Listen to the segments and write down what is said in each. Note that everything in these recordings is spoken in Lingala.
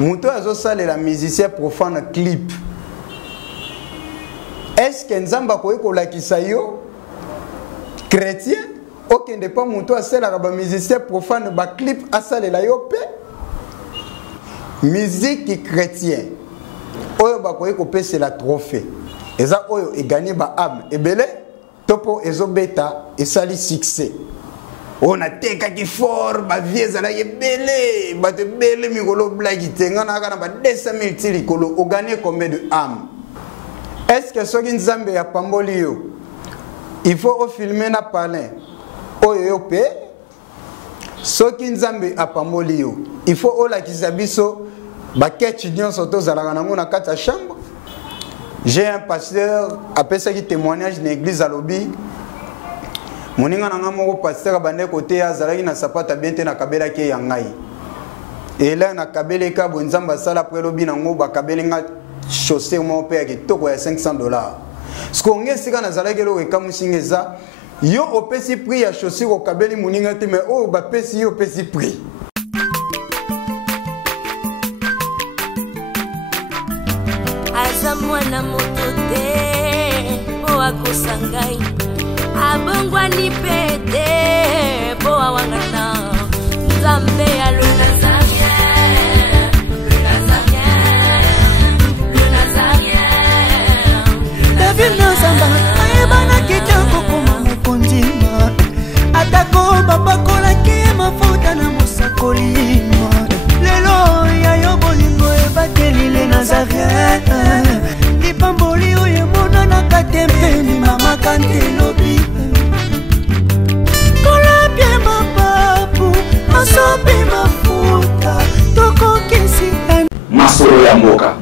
Mouto azo sale la musicien profane clip. Est-ce que Nzamba koye ko lakisa yo chrétien? Ok, n'est pas Mouto a sale la musicien profane ba clip a sale la yo pe. Musique chrétien. Oyo ba koye ko pese la trophée. Eza oyo e gagné ba âme et belé topo ezo beta et sali succès. On a teka ki fort ba vieza la yebele ba te bele mikolo blagi tenga na kana ba 200,000 tili kolo o gagné combien de âme? Est-ce que soki Nzambe ya pamboli yo il faut au filmer na palin oyo yo pe soki Nzambe a pamboli yo il faut o la kisabiso ba ketchi nyonso to zalaka nango na kati ya chambre. J'ai un pasteur après ça qui témoignage dans l'église à lobby. Moninga nanga moko pasteur bande côté ya zalaki na sapata biente na kabela ke yangai. Et là na kabela ka bonzamba sala après lobby nango ba kabela nga chaussée mo pe ke toko ya $500. Ce qu'on nge sika na zalaki lo ka musingeza yo opesi prix ya chaussée ko kabeli moninga te mais oh ba pesi yo opesi prix. Mwana motote po akosangai abongwa ni pete po awangata Nzambe ya le Nazarien David Nzamba ayebana kitoko koma mukondima atako babakola ke mafuta na musakolima lelo ya yo bolingo ebateli le Nazarien Pamboli oye mona na katempeni mama kantelobi kola bien mapapu masopi mafuta toko kisi Masolo ya Mboka.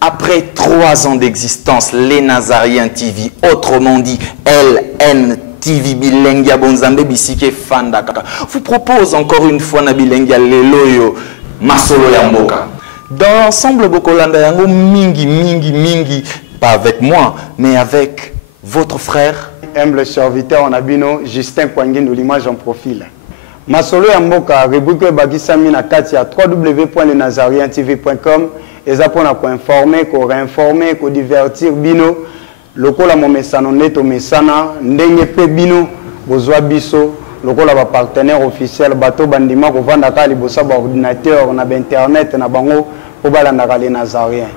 Après 3 ans d'existence, les Nazariens TV, autrement dit LN TV Bilengia Bonzambe Bisike Fandaka, vous propose encore une fois na Bilengia Leloyo Masolo ya Mboka. Dans l'ensemble, Bokolanda Yango, mingi, pas avec moi, mais avec votre frère. Humble serviteur en abino, Justin Kwangin de l'image en profil. Masolo ya Mboka, rubrique Bagisami na Katia, www.lenazarientv.com. Et ça pour informer, réinformer, divertir bino. Lokola mo mesano neto mesana, ndenge pe bino, bozwa biso. Lokola ba partenaire officiel bato bandima ko vanda ka libosa ba ordinateur na internet na bango po balanda les Nazariens.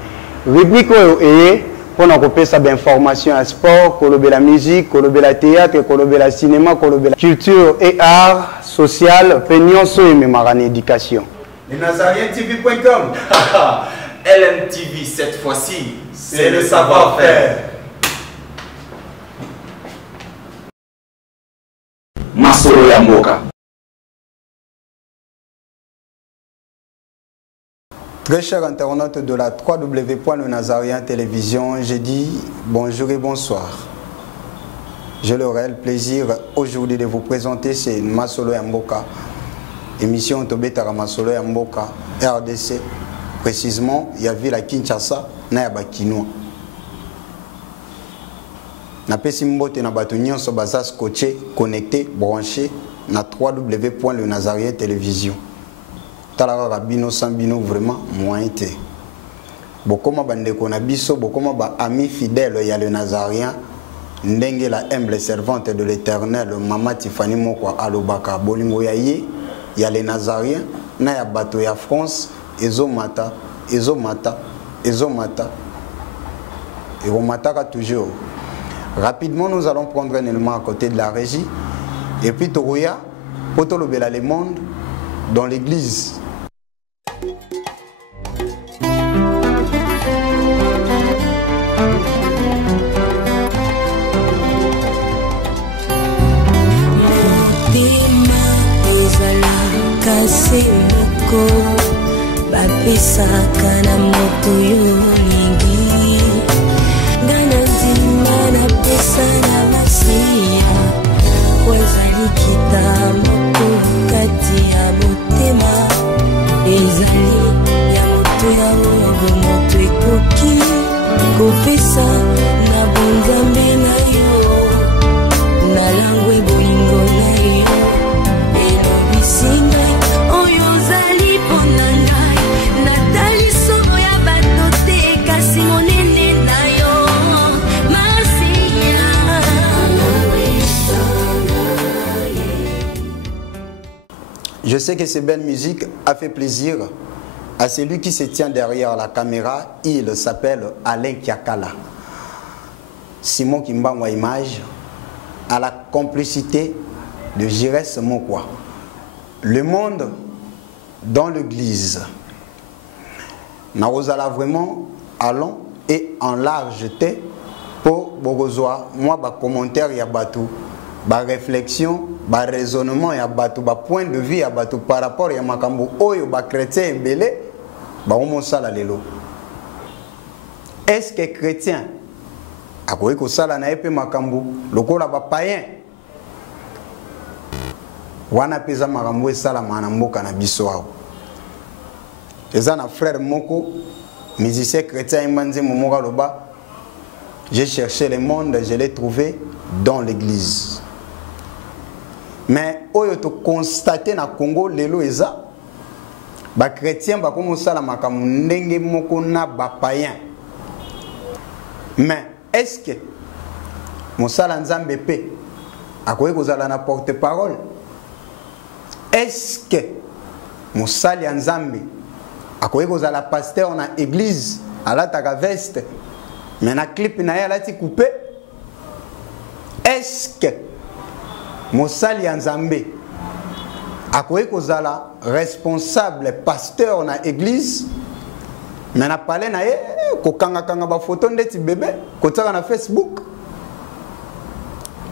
Rubrique oyo eye pona ko pesa ba information à sport, kolobela musique, kolobela théâtre, kolobela cinéma, kolobela culture et art social, peignon so et mémarane éducation. lenazarientv.com. LNTV cette fois-ci, c'est le savoir-faire. Masolo ya Mboka. Très chers internautes de la www.lenazarien télévision, j'ai dit bonjour et bonsoir. J'ai le réel plaisir aujourd'hui de vous présenter c'est Masolo ya Mboka, émission Tobetara Masolo ya Mboka, RDC, précisément il y avait la Kinshasa, na ya Bakinois. Na pesi mbote na bato nyonso baza scotché, connecté, branché na www.lenazarien télévision. Talaka rabino sambino vraiment moyen te. Bokoma bandeko na biso, bokoma ba ami fidèle ya le Nazarien, ndenge la humble servante de l'Éternel, Mama Tiffany Mokwa alobaka bolingo ya ye, ya le Nazarien, na ya bato ya France, ezomata, ezomataka toujours. Rapidement, nous allons prendre un élément à côté de la régie. Et puis, Torouya, Potolobela le monde, dans l'église. Sana masia wazali kitamoto kati ya motema ezali ya moto ya oyo moto ekoki kopesa na bonzambe na yo na langwe bolingo na yo elobisinga oyo zali pona ngai na sais que cette belle musique a fait plaisir à celui qui se tient derrière la caméra. Il s'appelle Alain Kiakala. Simon Kimbangwa Image, à la complicité de Jires Mokwa. Le monde dans l'église. Narozala vraiment allons et en largeté pour Bogozoa. Moi, ba commentaire ya batou, ba réflexion, ba raisonnement ya batou, ba point de vue ya batou par rapport ya makambo oyo ba chrétien belé, ba omo sala lelo. Est-ce que chrétien akoki kosala na ye mpe makambo lokola bapayen wana mpe eza makambo esalama na mboka na biso awa? Eza na frère moko musicien chrétien ayemba nzembo moko aloba j'ai cherché le monde, je l'ai trouvé dans l'église. Mais oyo to constaté na Congo lelo eza ba chrétien bakomi osala makambo ndenge moko na bapayen. Mais est-ce que mosala nzambe pe akoki kozala na porte-parole? Est-ce que mosali ya nzambe akoki kozala pasteur na église alataka veste mais na clip na ye alati coupé? Est-ce que mosali ya nzambe akoki kozala responsable pasteur na église mais na pale na ye kokanga ba photo ndeti bébé kotaka na Facebook?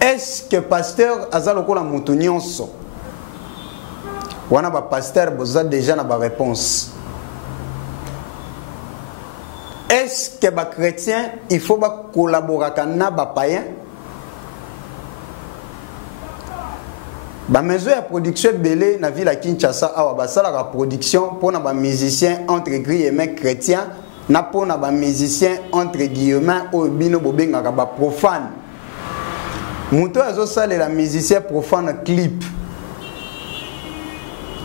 Est-ce que pasteur aza lokola mutu nyonso? Wana ba pasteur boza déjà na ba réponse. Est-ce que ba chrétien il faut ba collaborer na ba païen? Ba maison ya production belé na ville à Kinshasa awa basala la production pour na ba musicien entre guillemets chrétien na pour na ba musicien entre guillemets o bino bobenga ka ba profane. Muto azo sala la musicien profane clip.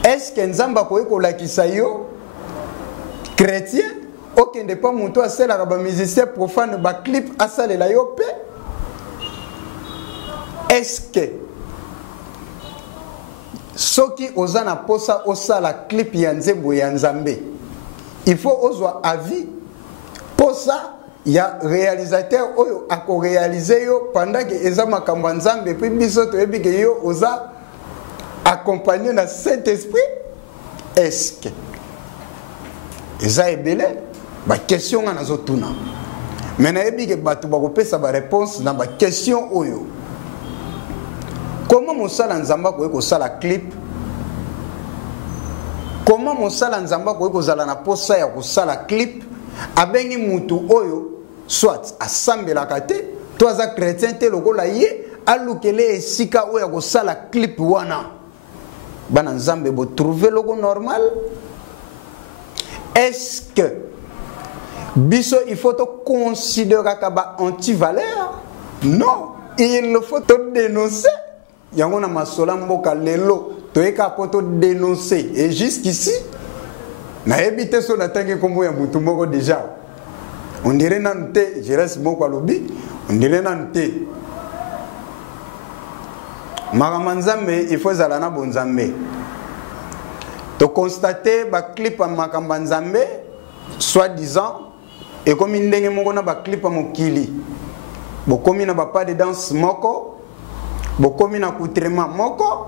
Est-ce que nzamba koyi ko lakisa yo chrétien? Ok, n'est pas muto a sala ka ba musicien profane ba clip a sala la yo pe? Est-ce que soki ozana posa osala clip ya nzembo ya nzambe, il faut ozwa avis posa ya réalisateur oyo ako réaliser yo pendant que eza makambo nzambe puis biso to yebi ke yo oza accompagné na Saint-Esprit? Est-ce que eza ebele ba question nga nazotuna mais na yebi ke batu bakopesa ba réponse na ba question oyo? Comment mosala nzamba koyeko sala clip? Comment mosala nzamba koyeko zala na posa ya kosala clip? Abengi mutu oyo soit asambela kate to aza chrétien te lokola ye alukele esika oyo kosala clip wana. Bana nzambe bo trouver loko normal? Est-ce que biso il faut to considérer kaba anti-valeur? Non, il faut te dénoncer. Yango na masola mboka lelo toyeka poto dénoncer et jusqu'ici na ebité so na tangi kombo ya mutu moko déjà on dirait nante je reste moko alobi on dirait nante maramanzambe il faut zala na bonzambe to constater ba clip ya makamba nzambe soit disant et comme ndenge moko na ba clip ya mokili bokomi na ba pas de danse moko bokomi na coutrement moko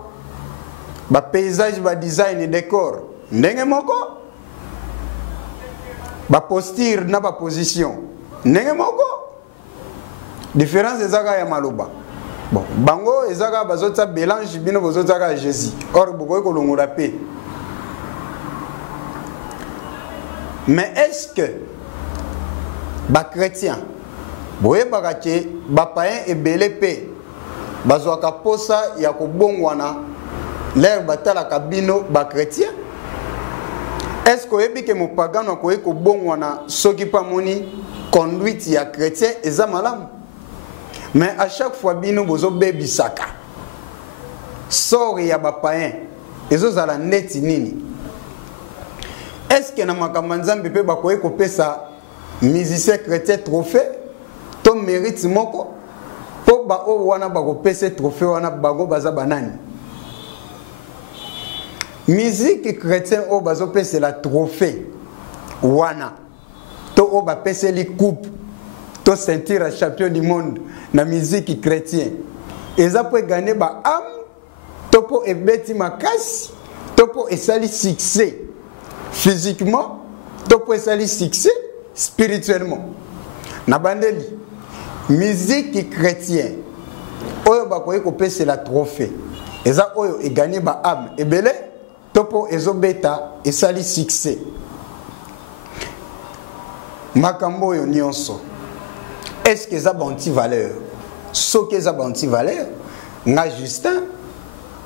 ba paysage ba design et décor ndenge moko ba posture na ba position ndenge moko différence ezaka ya maloba bon bango ezaka bazotsa mélange bino bozotaka Jésus or bokoyi kolongola pe. Mais est-ce que ba chrétien boyebaka ke ba païen ebele pe bazwaka posa ya kobongwana l'air batala kabino ba chrétien? Est-ce que yebi ke mopagano akoki kobongwana soki pa moni conduite ya chrétien eza malamu? Mais à chaque fois bino bozo bebisaka sort ya ba païen ezozala neti nini? Est-ce que na makambo nzambe pe bakoki kopesa musicien chrétien trophée to mérite moko? Po ba o wana bako pese trophée wana bago baza banani? musique chrétienne au bazope c'est la trophée wana to o ba pese li coupe to sentir à champion du monde na musique chrétienne et ça peut gagner ba âme to po ebeti makasi to po esali succès physiquement to po esali succès spirituellement na bandeli musique chrétienne oyo ba ko pese la trophée et ça oyo e gagner ba âme et belé topo ezobeta esali succès makambo yo nyonso est-ce que ça banti valeur ce que ça banti valeur nga Justin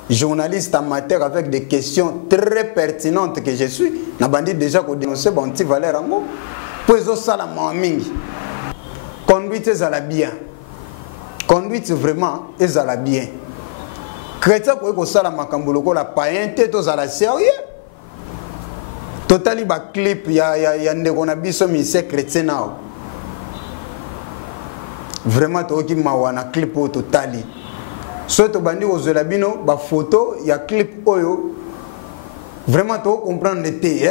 journaliste amateur avec des questions très pertinentes que je suis na bandi déjà ko dénoncer banti valeur ngo pour ezo sala mingi conduite ezala bien conduite vraiment ezala bien chrétien ko sala makambo lokola païen te to zala sérieux totali ba clip ya ndeko na biso mise chrétien nao vraiment to ki mawana clip o totali so to bandi ozola bino ba photo ya clip oyo vraiment to comprendre te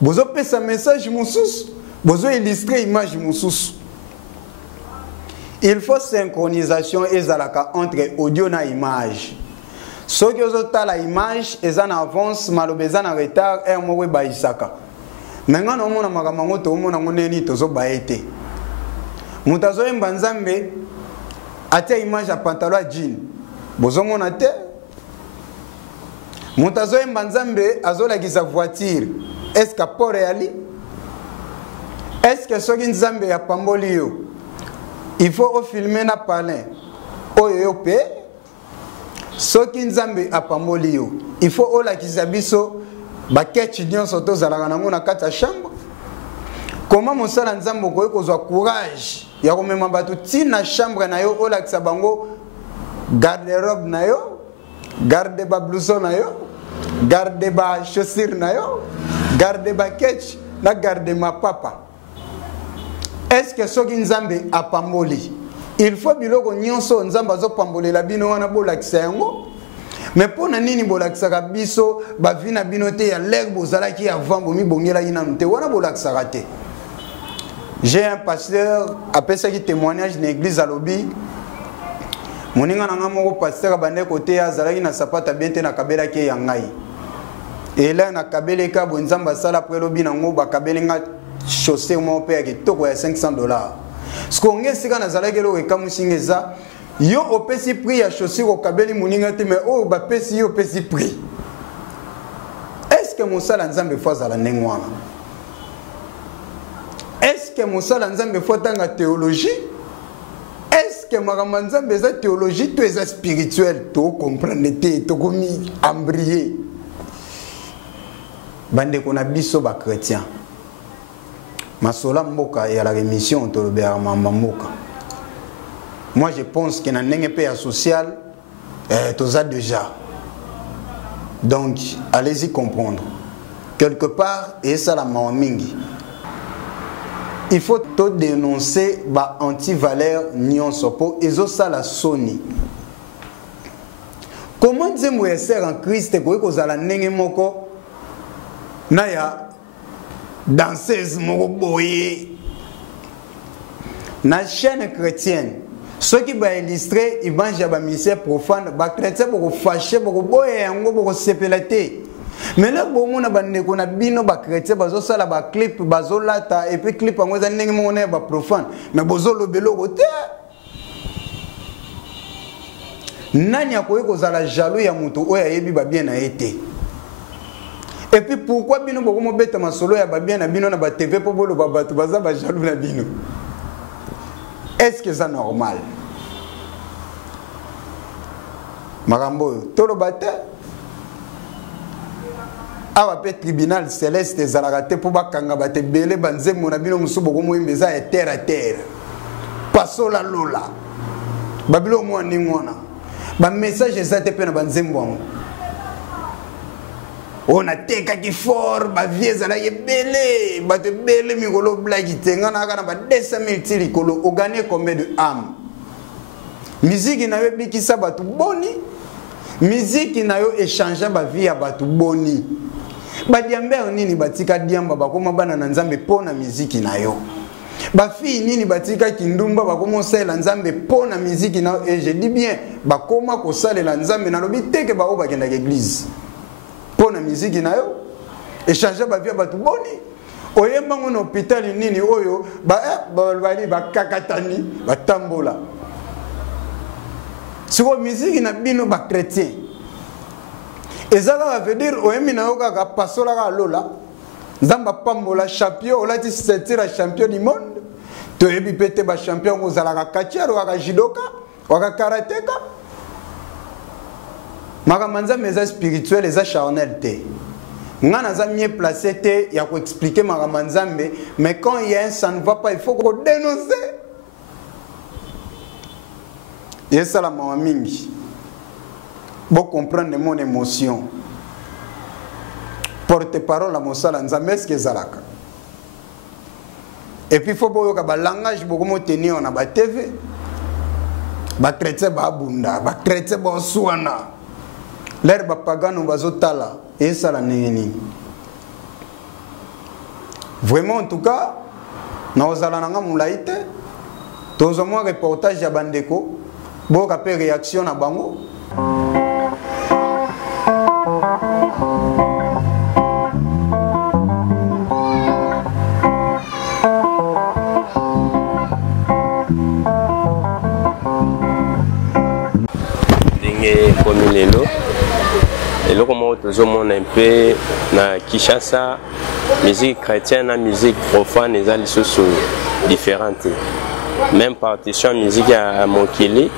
bozo pesa message mususu bozo illustrer image mususu. Il faut synchronisation ezalaka entre audio na image. Ce qui est la image est en avance, malobeza en retard et moko ba isaka. Maintenant on mona makamango to mona ngoneni tozo baete. Mutazo mbanzambe atia image à pantalon à jean. Bozo mona te. Mutazo mbanzambe azola giza voiture. Est-ce que pour réali? Est-ce que soki nzambe ya pamboli yo? Il faut filmer na palin. Oyo pe. Soki nzambe apamboli yo. Il faut ola kizabiso ba ketchi nyonso to zalaka nango na kati ya chambre. Comment mosala nzambe ko kozwa courage ya komema batu tina chambre na yo ola kisabango garde-robe na yo, garde ba blouson na yo, garde ba chaussure na yo, garde ba ketchi na garde ma papa. Est-ce que soki nzambe apamboli? Il faut biloko nyonso nzambe zo pambolela bino wana bolakisa yango. Mais pona nini bolakisa biso ba vina bino te ya leg bozalaki avant bomi bongela ina nte wana bolakisa te. J'ai un pasteur après ça qui témoignage dans l'église à Lobi. Moninga nanga moko pasteur bande côté ya zalaki na sapata bente na kabela ke ya ngai. Et là na kabela ka bonzamba sala après Lobi nango ba kabela nga chaussée mon père qui toko ya $500. Ce qu'on est c'est quand nazalaki lo ekamusingeza yo opesi prix ya chaussure au kabeli moninga te mais oh ba pesi yo opesi prix. Est-ce que mosala nzambe fois ala nengwana? Est-ce que mosala nzambe fois tanga théologie? Est-ce que makambo nzambe za théologie to eza spirituel to comprendre te to komi embryer? Bande kona biso ba chrétien. Masola mboka et à la rémission de mboka. Moi je pense que dans n'engé pays social tout ça déjà. Donc allez-y comprendre. Quelque part et ça la mingi. Il faut tout dénoncer ba anti-valeur nyonso po ezo ça la soni. Comment dire moi sœur en Christ ko kozala n'engé moko na ya danseuse moko boye na chaîne chrétienne ceux qui va illustrer image ya ba misère profane ba chrétien boko fâché boko boye yango boko sepelate mais là bon mona bande ko na bino ba chrétien bazo sala ba clip bazo lata et puis clip yango za ndenge mona ba profane mais bozo lobelo kote nani akoyeko zala jaloux ya mutu oya yebi ba bien na été. Et puis pourquoi bino boko mo beta masolo ya babia na bino na ba TV po bolo ba batu baza ba jaloux na bino? Est-ce que c'est normal? Marambo tolo bate awa pe tribunal céleste zalakate po bakanga bate belé banzembo na bino musu boko mo imbeza ya terre à terre. Pasola lola. Babilo mo ningona. Ba message ezate pe na banzembo. On a teka ki fort ba vieza la yebele ba te bele mikolo blagi tenga na kana ba 200,000 tilikolo o gagner combien de âmes musique na webi ki sabatu boni musique na yo échanger ba vie ya batu boni badiambe nini batika diamba bakoma bana na nzambe pona musique na yo bafi nini batika kindumba bakoma sala nzambe pona musique na yo et je dis bien bakoma ko sala la nzambe na lobi teke ba obakenda l'église pona musique na yo échanger ba vie ya batu boni oyemba ngona hôpital nini oyo bali bakakatani batambola siko musique na bino ba chrétien ezala veut dire oyemi na yoka ka pasola ka lola nzamba pambola champion olati setira champion du monde to ebi pete ba champion kozala ka kachero ka judoka ka karateka maka manza meza spirituel eza charnel te ngana za mieux placé te ya ko expliquer maka manzambe mais quand il y a un ça ne va pas il faut qu'on dénoncer et ça la mama mingi bon comprendre mon émotion porte-parole à mon sala nzambe ce que zalaka et puis faut boyo ka ba langage beaucoup mo tenir on a ba TV ba chrétien ba bunda ba chrétien ba suana l'air ba pagano bazotala et ça la nini vraiment en tout cas na ozala nanga mulaite tozo mo reportage ya bandeko boka pe réaction na bango comme lelo et comment toujours mon un peu na Kinshasa musique chrétienne na musique profane les ali sont différentes même partition musique à Mokili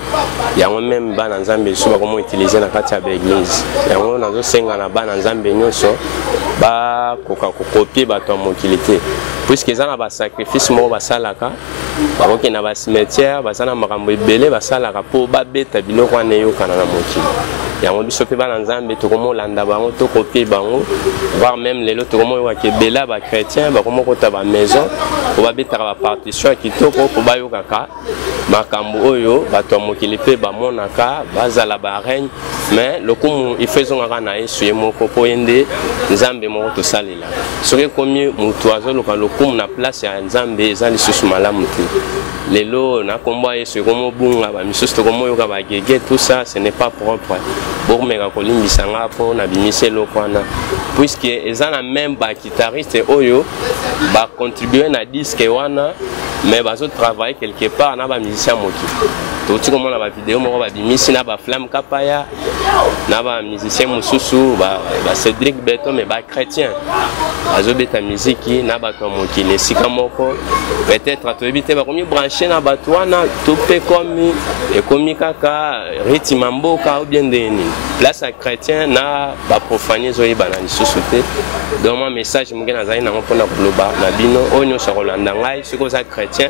il y a même ban nzambe so ba comment utiliser na kati ya église ya ngo nazo senga na ban nzambe nyoso ba koka copier ba to Mokili te puisque ça na ba sacrifice mo ba salaka ba ko na ba cimetière ba sana makambo ebele ba salaka po ba beta biloko ane yo kana na Mokili ya ngo biso pe ban nzambe to komo landa bango to copier bango voire même les autres komo yo ke bela ba chrétien ba komo ko ta ba maison ko ba beta ba partition kitoko ko ba yo kaka makambo oyo bato Mokili pe ba monaka bazala ba reine mais lokumu ifezo ngaka na Yesu yemoko po yende nzambe moko to salela soki komi mutu azoloka lokumu na place ya nzambe eza lisusu malamu te lelo na komba Yesu komo bunga ba misusu to komo yoka ba gege tout ça ce n'est pas propre bomeka kolimbisa ngapo na bimise lokwana puisque eza na même ba guitariste oyo ba contribuer na disque wana mais bazo travailler quelque part na ba musicien Mokili to ti comme na ba vidéo moko ba bimisi na ba flamme kapaya na ba musicien mususu ba Cédric Beto mais ba chrétien bazo beta musique na ba to Mokili sika moko peut-être to ebité ba komi brancher na ba toana to pe comme et comme kaka rythme mboka ou bien deni place à chrétien na ba profaner zo yebana lisusu te donc mon message mungena zai na mpona kuloba na bino onyo sa rolanda ngai siko za chrétien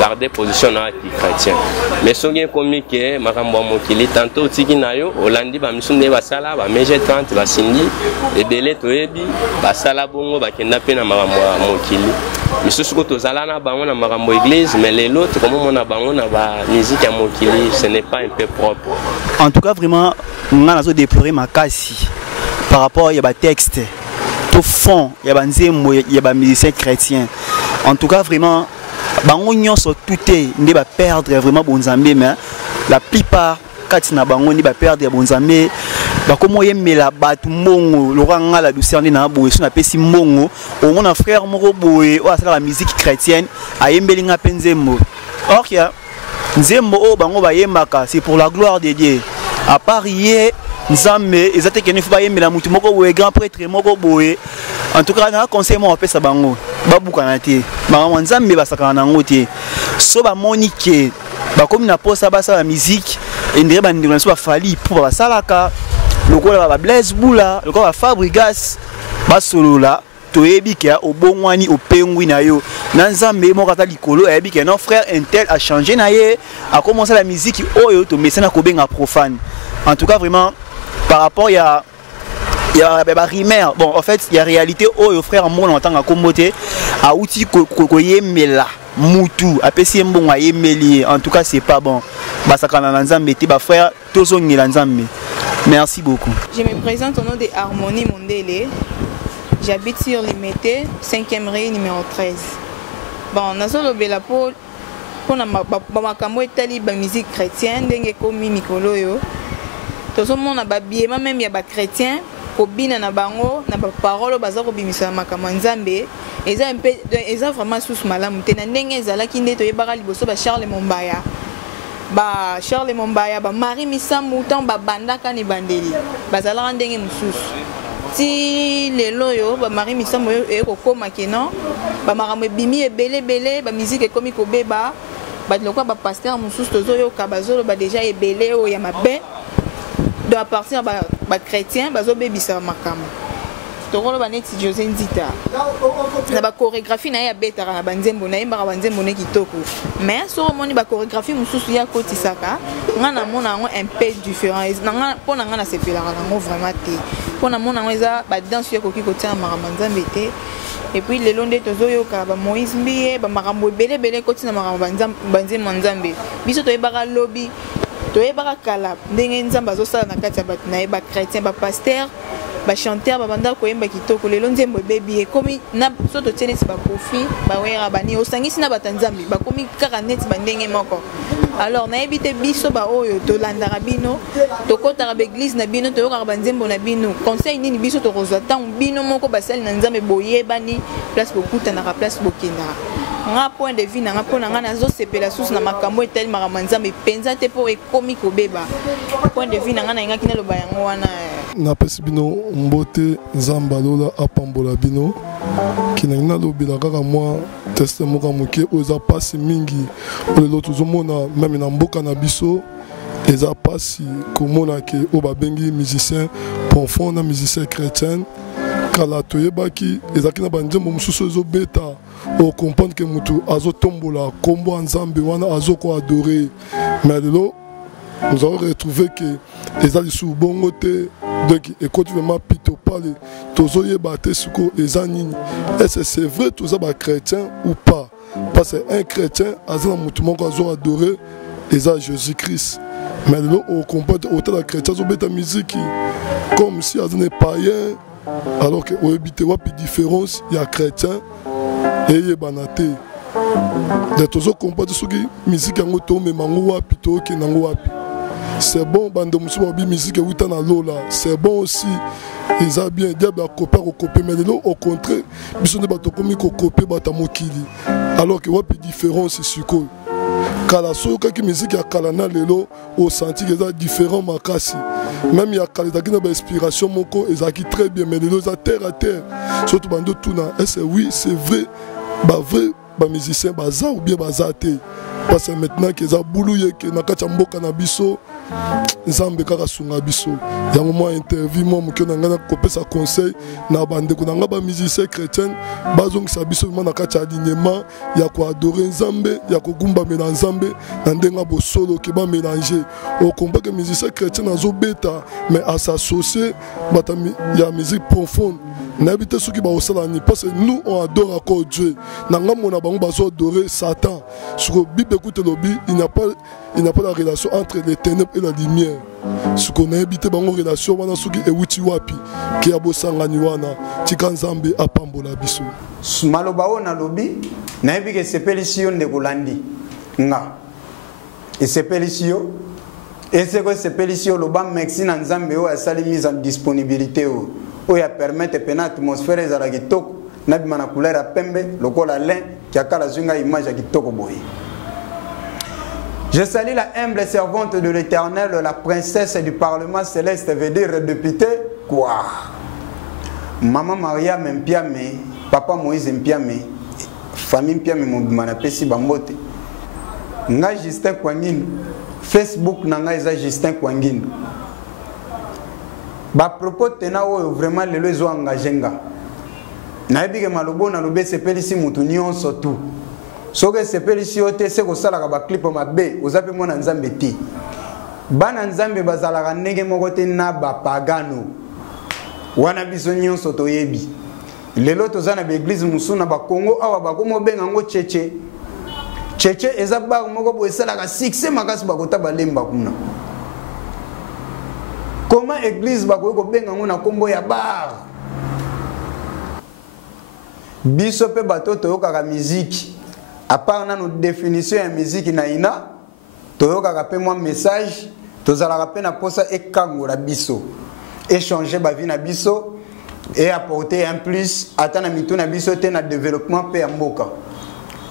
garder position na chrétien mais soki komi ke makambo Mokili tantôt tiki na yo olandi ba misunde ba sala ba meje 30 ba sindi ebele to yebi ba sala bongo ba kenda pe na makambo Mokili misusu ko tozala na bango na makambo église mais les autres comme on a bango na ba musique ya Mokili ce n'est pas un peu propre. En tout cas vraiment on a nazo déplorer makasi par rapport à ba texte au fond il y a ba nzembo il y a ba musicien chrétien en tout cas vraiment bango nyonso touté ndi ba perdre vraiment bonzambe mais la plupart kati na bango ndi ba perdre bonzambe ba komo yemela batu mbongo lokanga la douceur ndi na boye so na pesi mbongo au mon frère moko boye o asala la musique chrétienne ayembeli nga penzembo or ya nzembo o bango ba yemaka c'est pour la gloire de Dieu à part hier nzambe ezate kene fuba yemela mutu moko boye grand prêtre moko boye en tout cas na conseil mo apesa bango babuka na te ba nzambe basaka na ngote so ba monique ba komi na posa basa la musique ndire ba ndire so ba fali pour ba salaka lokola ba Blaise Bula lokola ba Fabrigas ba solola toyebi ke obongwani opengwi na yo na nzambe mo kata likolo yebi ke non frère Intel a changé na ye a commencé la musique oyo to mesena ko benga profane en tout cas vraiment par rapport il y a rimer bon en fait il y a réalité oyo frère mon en tant que comboté a outil ko yemela mutu apesi mbongo yemeli en tout cas c'est pas bon basaka na nzambe ti ba frère tozongela nzambe Merci beaucoup. Je me présente au nom de Harmonie Mondele. J'habite sur Limité, 5e rue, numéro 13. Bon, nazolobela pour na makambo etali ba musique chrétienne ndenge komi mikolo yo. Tozomona ba biema même ya ba chrétien kobina na bango na ba parole baza kobimisa makambo nzambe. Eza vraiment sous malamu te na ndenge ezalaki nde toyebaka liboso ba Charles Mombaya. Ba Charles Mombaya ba Marie Misambu tant ba bandaka ni bandeli. Bazala ndenge mususu. Si lelo yo ba Marie Misambu ekokoma keno ba makambo bimi ebele ba musique ekomi kobeba ba lokwa ba pasteur mususu tozoyo ka bazolo ba déjà ebele o ya mabe de à partir ba chrétien bazobebisa makambo tokolo ba neti José Nzita na ba chorégraphie na ya beta na banzembo na yemba banzembo ne kitoko mais so moni ba chorégraphie mususu ya kotisaka ngana mona ngo un peu différent nga pona ngana sepela ngo vraiment te pona mona ngo eza ba danse ya koki kotia makambo te et puis le long de tozoyo ka ba Moïse Mbiye ba makambo belé kotina makambo banzembo nzambe biso toyebaka lobby toyebaka kala ndenge nzamba azosala na kati ya bato na ye ba chrétien ba pasteur ba chanteur ba banda koyemba kitoko lelo nzembo bebi ekomi na soto tiene ba kofi ba wera bani osangisi na batanzambi ba komi kaka neti bandenge moko alors na ebite biso ba oyo to landara bino to kota ba église na bino to yoka ba nzembo na bino conseil nini biso to rozwa tant bino moko basali na nzambe boyebani place bokuta na place bokenda nga point de vue na nga pona nga nazo sepela susu na makambo etel maramanzambe penza te po ekomi kobeba point de vue na nga na ngaki na loba yango wana na pesi bino mbote nzamba lola apambola bino kinangina lobela kaka mwa teste moka moke oza pasi mingi olelo tozomona meme na mboka na biso eza pasi komona ke o babengi musicien profond na musicien chrétien kala toyebaki ezaki na banzembo mosusu ezobeta o comprendre ke mutu azotombola kombo nzambe wana azoko adorer mais lelo nous avons retrouvé que les alliés bongo te donc écoute vraiment pito parler tozoye baté suko ezanini est-ce c'est vrai tous ça chrétien ou pas parce que un chrétien azana mutu moko azo adorer eza Jésus-Christ mais là on comprend autant la chrétien zo beta musique comme si azana païen alors que on habite wapi différence il y a chrétien et il y a banaté de tozo comprend ce qui musique yango to me mango wapi to ke nango wapi. C'est bon, bande de musique et lola. C'est bon aussi. Ils ont bien diable à copier mais au contraire, ils sont des bateaux comme ils copient batamokili. Alors que wapi différence c'est sur quoi. Kalaso quand musique ya kalana lelo au senti que ça différent makasi. Même il y a kalida qui na inspiration moko ezaki très bien mais lelo ça terre à terre. Surtout bande tout na. Et c'est oui, c'est vrai. Bah vrai, bah musicien baza ou bien bazate. Parce que maintenant que ça boulouye que na kati mboka na biso nzambe kaka sunga biso yango moi interview moi mukyo na ngana kopesa conseil na bande ko nga ba musicien chrétien bazongisa biso na kati alignement ya ko adorer nzambe ya ko gumba mela nzambe na ndenga bo solo ke ba mélanger au combat que musicien chrétien azo beta mais à s'associer batami ya musique profonde n'habite ceux qui ba osala ni parce que nous on adore encore Dieu na ngamo na bango bazo adorer Satan sur Bible écoute lobby il n'y a pas la relation entre les ténèbres et la lumière. Ce qu'on a habité dans une relation, on a ce qui est outil wapi, qui a bossé en aniwana, tikanzambe apambola biso. Malobao na lobby, na ebi que sepelation de Golandi, nga. Et sepelation, et c'est que sepelation le bam mexi na nzambe o a sali mise en disponibilité o ya permettre pena atmosphère za la kitoko, na bi mana couleur a pembe, lokola lin, qui a kala zunga image ya kitoko boy. Je salue la humble servante de l'Éternel, la princesse du Parlement céleste, veut dire députée, quoi. Maman Maria Mpiame, papa Moïse Mpiame, famille Mpiame Manapesi Bambote. Nga Justin Kwangin, Facebook nanga eza Justin Kwangin. Ba propos tena o vraiment le lezo engajenga. Na ebike malobo na lobe sepelisi mutu nyonso tout. Soke sepelisi ote se ko sala ba clip mabe ozape mona nzambe ti bana nzambe bazala ndenge moko te na ba pagano wana biso nyonso toyebi lelo tozana ba église musuna ba Congo awa ba komo benga ngo cheche eza ba moko bo esala ka succès makasi ba kota balemba kuna comment église bakoki kobenga ngo na kombo ya bar. Biso pe bato toyokaka musique. À part na notre définition ya musique na ina, toyokaka pe moi message, tozalaka pe na posa ekangola biso. Échanger ba vie na biso et apporter un plus atana mitu na biso te na développement pe ya mboka.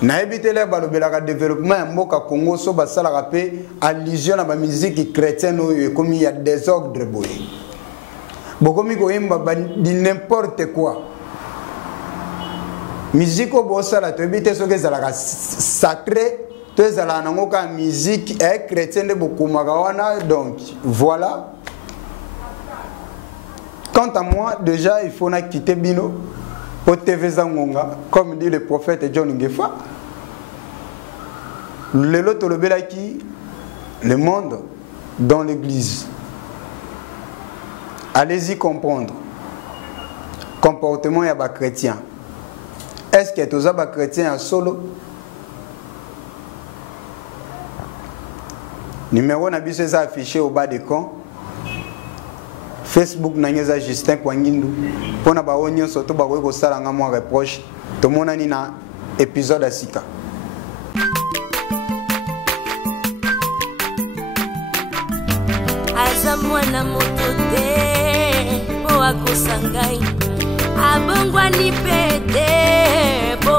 Na ebitele balobelaka développement ya mboka Congo so basalaka pe allusion na ba musique chrétienne oyo comme il y a désordre boye. Bokomi koyemba di n'importe quoi. Musique au bosala to ebite so kezalaka sacré to ezala nango ka musique chrétienne de bokumaka wana donc voilà. Quant à moi, déjà, il faut quitter Bino pour TV Zangonga, comme dit le prophète John Ngefa. Le lot le monde dans l'église. Allez-y comprendre. Comportement y a des chrétiens. Est-ce que tous les chrétiens en solo? Numéro n'abuse est affiché au bas de camp. Facebook nangeza Justin Kwangindu pona ba onyo soto ba ko sala nga mo reproche to monani na épisode asika aza mwana moto te po akosangai abongwani pete po